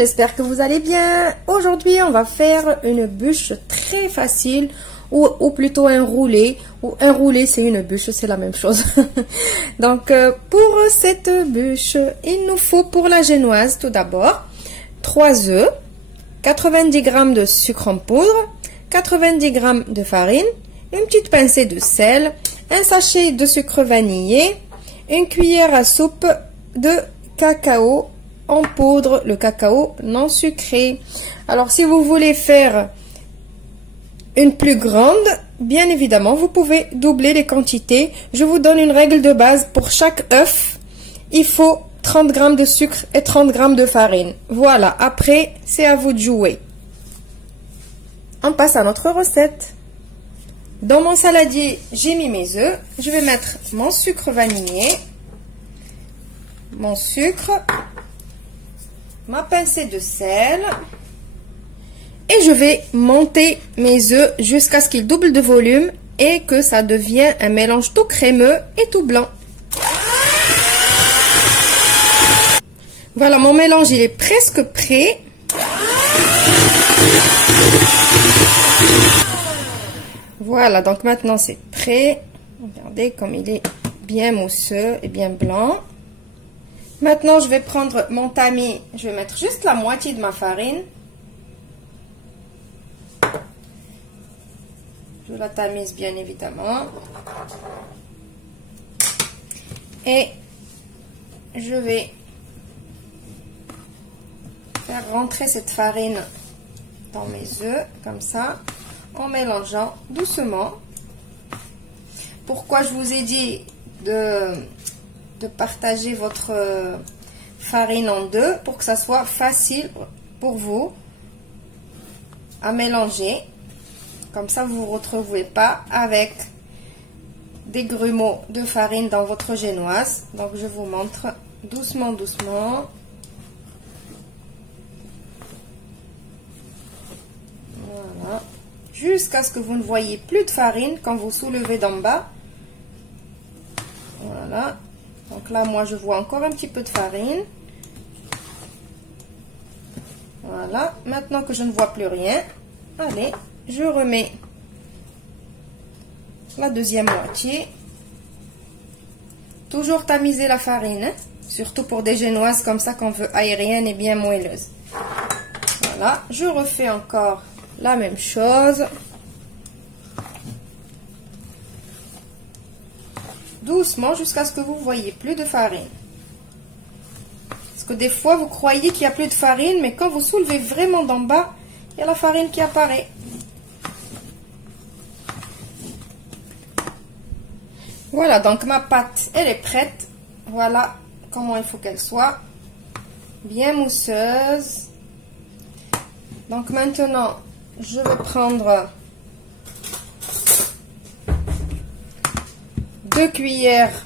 j'espère que vous allez bien. Aujourd'hui, on va faire une bûche très facile ou plutôt un roulé. Ou un roulé, c'est une bûche, c'est la même chose. Donc, pour cette bûche, il nous faut pour la génoise tout d'abord 3 œufs, 90 g de sucre en poudre, 90 g de farine, une petite pincée de sel, un sachet de sucre vanillé, une cuillère à soupe de cacao en poudre, le cacao non sucré. Alors si vous voulez faire une plus grande, bien évidemment vous pouvez doubler les quantités. Je vous donne une règle de base: pour chaque œuf il faut 30 g de sucre et 30 g de farine. Voilà, après c'est à vous de jouer. On passe à notre recette. Dans mon saladier, j'ai mis mes œufs. Je vais mettre mon sucre vanillé, mon sucre, ma pincée de sel et je vais monter mes œufs jusqu'à ce qu'ils doublent de volume et que ça devienne un mélange tout crémeux et tout blanc. Voilà, mon mélange il est presque prêt. Voilà, donc maintenant c'est prêt. Regardez comme il est bien mousseux et bien blanc. Maintenant, je vais prendre mon tamis. Je vais mettre juste la moitié de ma farine. Je la tamise bien évidemment. Et je vais faire rentrer cette farine dans mes œufs, comme ça, en mélangeant doucement. Pourquoi je vous ai dit de partager votre farine en deux? Pour que ça soit facile pour vous à mélanger. Comme ça, vous ne vous retrouvez pas avec des grumeaux de farine dans votre génoise. Donc, je vous montre doucement, doucement. Voilà. Jusqu'à ce que vous ne voyez plus de farine quand vous soulevez d'en bas. Voilà. Donc là, moi, je vois encore un petit peu de farine. Voilà. Maintenant que je ne vois plus rien, allez, je remets la deuxième moitié. Toujours tamiser la farine, hein, surtout pour des génoises comme ça qu'on veut aérienne et bien moelleuse. Voilà. Je refais encore la même chose. Doucement jusqu'à ce que vous ne voyez plus de farine. Parce que des fois, vous croyez qu'il n'y a plus de farine, mais quand vous soulevez vraiment d'en bas, il y a la farine qui apparaît. Voilà, donc ma pâte, elle est prête. Voilà comment il faut qu'elle soit. Bien mousseuse. Donc maintenant, je vais prendre 2 cuillères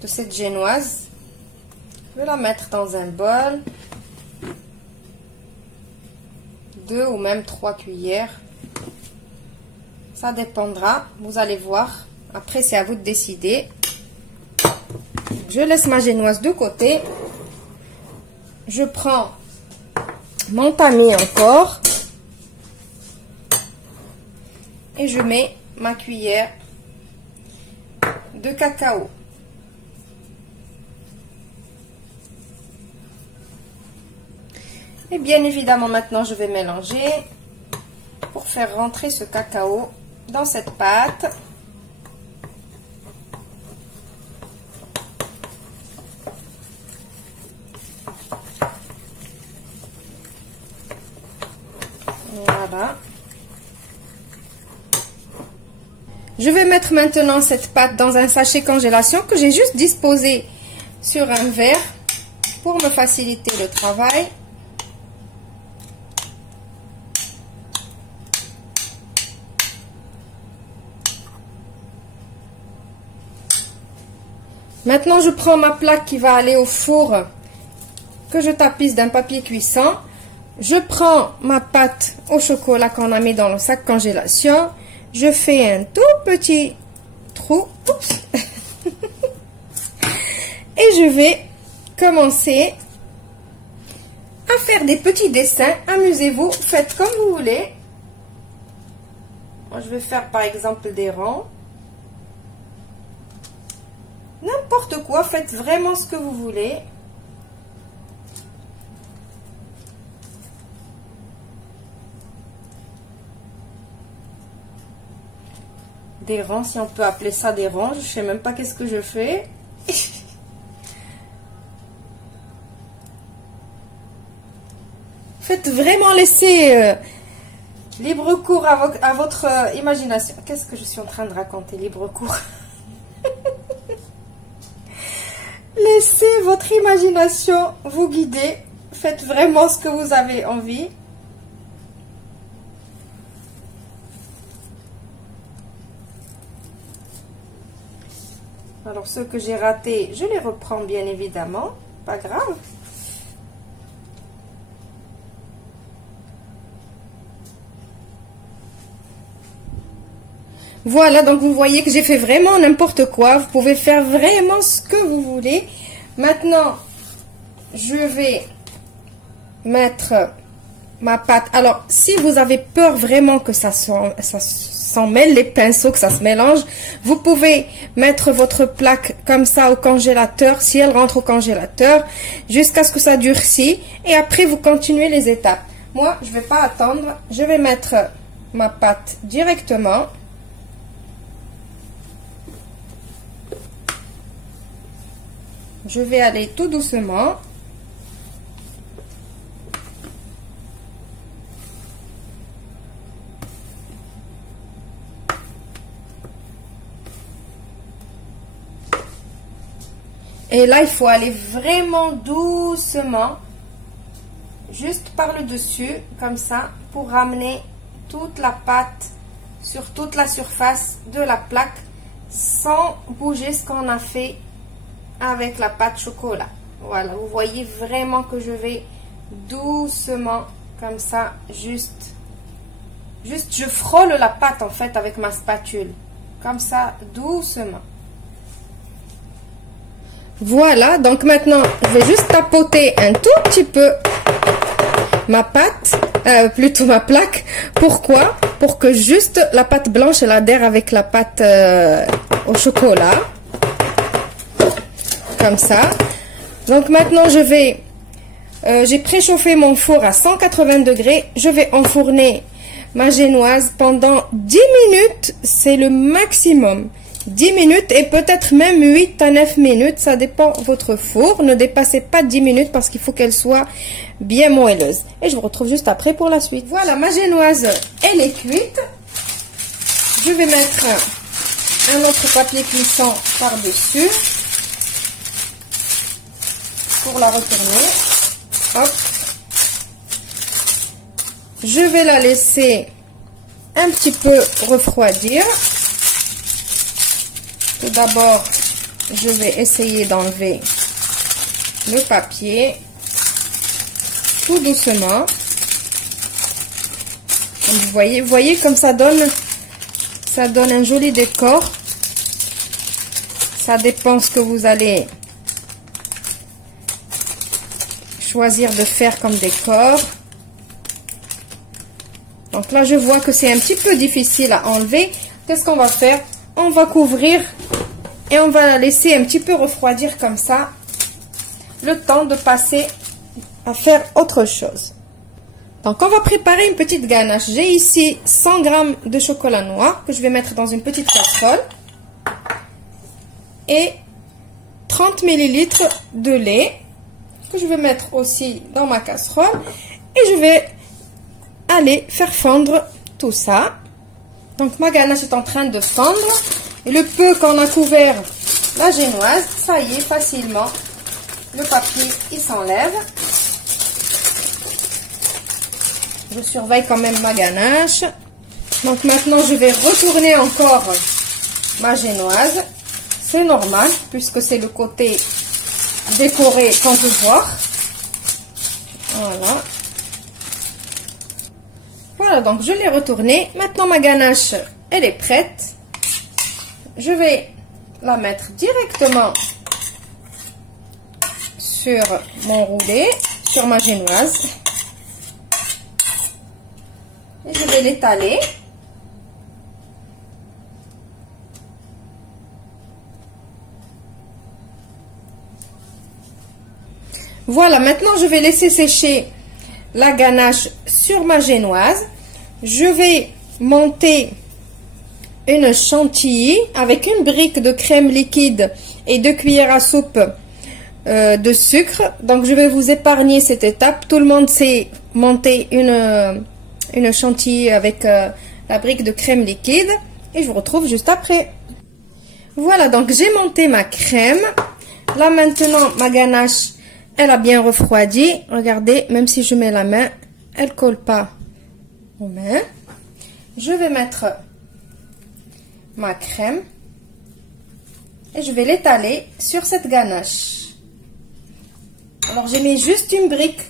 de cette génoise. Je vais la mettre dans un bol. 2 ou même 3 cuillères. Ça dépendra, vous allez voir. Après, c'est à vous de décider. Je laisse ma génoise de côté. Je prends mon tamis encore. Et je mets ma cuillère de cacao. Et bien évidemment, maintenant, je vais mélanger pour faire rentrer ce cacao dans cette pâte. Voilà. Je vais mettre maintenant cette pâte dans un sachet congélation que j'ai juste disposé sur un verre pour me faciliter le travail. Maintenant, je prends ma plaque qui va aller au four que je tapisse d'un papier cuisson. Je prends ma pâte au chocolat qu'on a mis dans le sac congélation. Je fais un tout petit trou. Oups. Et je vais commencer à faire des petits dessins. Amusez-vous, faites comme vous voulez. Moi, je vais faire par exemple des ronds. N'importe quoi, faites vraiment ce que vous voulez. Des ronds, si on peut appeler ça des ronds, je sais même pas qu'est-ce que je fais. Faites vraiment laisser libre cours à votre imagination. Qu'est-ce que je suis en train de raconter? Libre cours. Laissez votre imagination vous guider. Faites vraiment ce que vous avez envie. Alors, ceux que j'ai ratés, je les reprends bien évidemment. Pas grave. Voilà, donc vous voyez que j'ai fait vraiment n'importe quoi. Vous pouvez faire vraiment ce que vous voulez. Maintenant, je vais mettre ma pâte. Alors, si vous avez peur vraiment que ça s'en mêle, les pinceaux, que ça se mélange, vous pouvez mettre votre plaque comme ça au congélateur, si elle rentre au congélateur, jusqu'à ce que ça durcisse. Et après, vous continuez les étapes. Moi, je ne vais pas attendre. Je vais mettre ma pâte directement. Je vais aller tout doucement. Et là, il faut aller vraiment doucement, juste par le dessus, comme ça, pour ramener toute la pâte sur toute la surface de la plaque, sans bouger ce qu'on a fait avec la pâte chocolat. Voilà, vous voyez vraiment que je vais doucement comme ça, juste je frôle la pâte en fait avec ma spatule, comme ça, doucement. Voilà, donc maintenant je vais juste tapoter un tout petit peu ma pâte, plutôt ma plaque. Pourquoi? Pour que juste la pâte blanche elle adhère avec la pâte au chocolat. Comme ça. Donc maintenant je vais j'ai préchauffé mon four à 180 degrés. Je vais enfourner ma génoise pendant 10 minutes, c'est le maximum. 10 minutes et peut-être même 8 à 9 minutes, ça dépend de votre four. Ne dépassez pas 10 minutes parce qu'il faut qu'elle soit bien moelleuse. Et je vous retrouve juste après pour la suite. Voilà, ma génoise, elle est cuite. Je vais mettre un autre papier cuisson par-dessus pour la retourner. Hop. Je vais la laisser un petit peu refroidir. Tout d'abord, je vais essayer d'enlever le papier tout doucement. Vous voyez comme ça donne un joli décor. Ça dépend ce que vous allez choisir de faire comme décor. Donc là, je vois que c'est un petit peu difficile à enlever. Qu'est-ce qu'on va faire? On va couvrir et on va la laisser un petit peu refroidir comme ça, le temps de passer à faire autre chose. Donc on va préparer une petite ganache. J'ai ici 100 g de chocolat noir que je vais mettre dans une petite casserole et 30 ml de lait que je vais mettre aussi dans ma casserole et je vais aller faire fondre tout ça. Donc ma ganache est en train de fondre et le peu qu'on a couvert la génoise, ça y est, facilement le papier il s'enlève. Je surveille quand même ma ganache. Donc maintenant je vais retourner encore ma génoise. C'est normal puisque c'est le côté décoré qu'on peut voir. Voilà. Voilà, donc je l'ai retournée. Maintenant, ma ganache, elle est prête. Je vais la mettre directement sur mon roulé, sur ma génoise. Et je vais l'étaler. Voilà, maintenant je vais laisser sécher la ganache sur ma génoise. Je vais monter une chantilly avec une brique de crème liquide et 2 cuillères à soupe de sucre. Donc je vais vous épargner cette étape. Tout le monde sait monter une chantilly avec la brique de crème liquide. Et je vous retrouve juste après. Voilà, donc j'ai monté ma crème. Là maintenant, ma ganache, elle a bien refroidi. Regardez, même si je mets la main, elle colle pas aux mains. Je vais mettre ma crème et je vais l'étaler sur cette ganache. Alors j'ai mis juste une brique,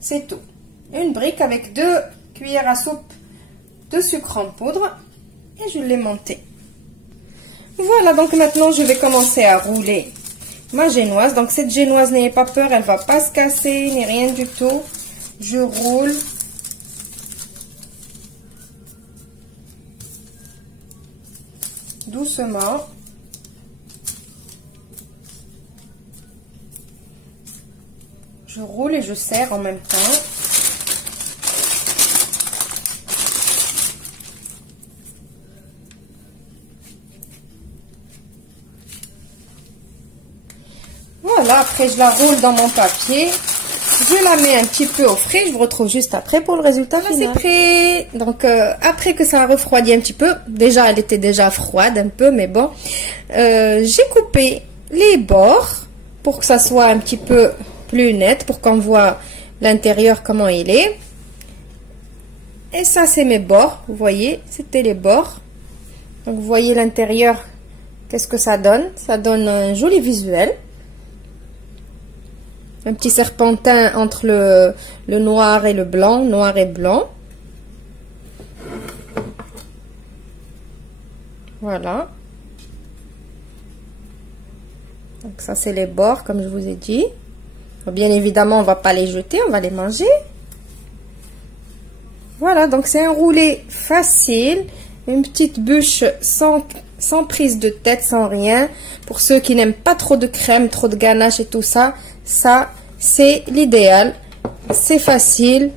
c'est tout. Une brique avec 2 cuillères à soupe de sucre en poudre et je l'ai montée. Voilà, donc maintenant je vais commencer à rouler ma génoise. Donc cette génoise, n'ayez pas peur, elle va pas se casser ni rien du tout. Je roule. Doucement. Je roule et je serre en même temps. Voilà, après je la roule dans mon papier. Je la mets un petit peu au frais. Je vous retrouve juste après pour le résultat final. C'est prêt. Donc après que ça a refroidi un petit peu, déjà elle était déjà froide un peu, mais bon, j'ai coupé les bords pour que ça soit un petit peu plus net, pour qu'on voit l'intérieur comment il est. Et ça c'est mes bords, vous voyez, c'était les bords. Donc vous voyez l'intérieur, qu'est-ce que ça donne? Ça donne un joli visuel. Un petit serpentin entre le noir et le blanc, noir et blanc. Voilà. Donc ça c'est les bords comme je vous ai dit. Bien évidemment on va pas les jeter, on va les manger. Voilà, donc c'est un roulé facile. Une petite bûche sans prise de tête, sans rien. Pour ceux qui n'aiment pas trop de crème, trop de ganache et tout ça, ça c'est l'idéal. C'est facile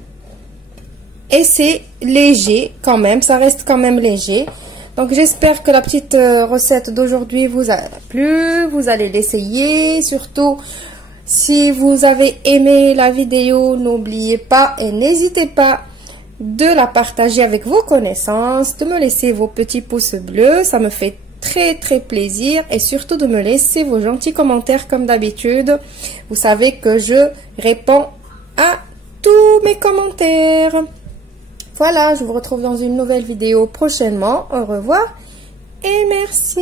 et c'est léger quand même, ça reste quand même léger. Donc j'espère que la petite recette d'aujourd'hui vous a plu. Vous allez l'essayer. Surtout si vous avez aimé la vidéo, n'oubliez pas et n'hésitez pas de la partager avec vos connaissances, de me laisser vos petits pouces bleus, ça me fait très plaisir, et surtout de me laisser vos gentils commentaires comme d'habitude. Vous savez que je réponds à tous mes commentaires. Voilà, je vous retrouve dans une nouvelle vidéo prochainement. Au revoir et merci.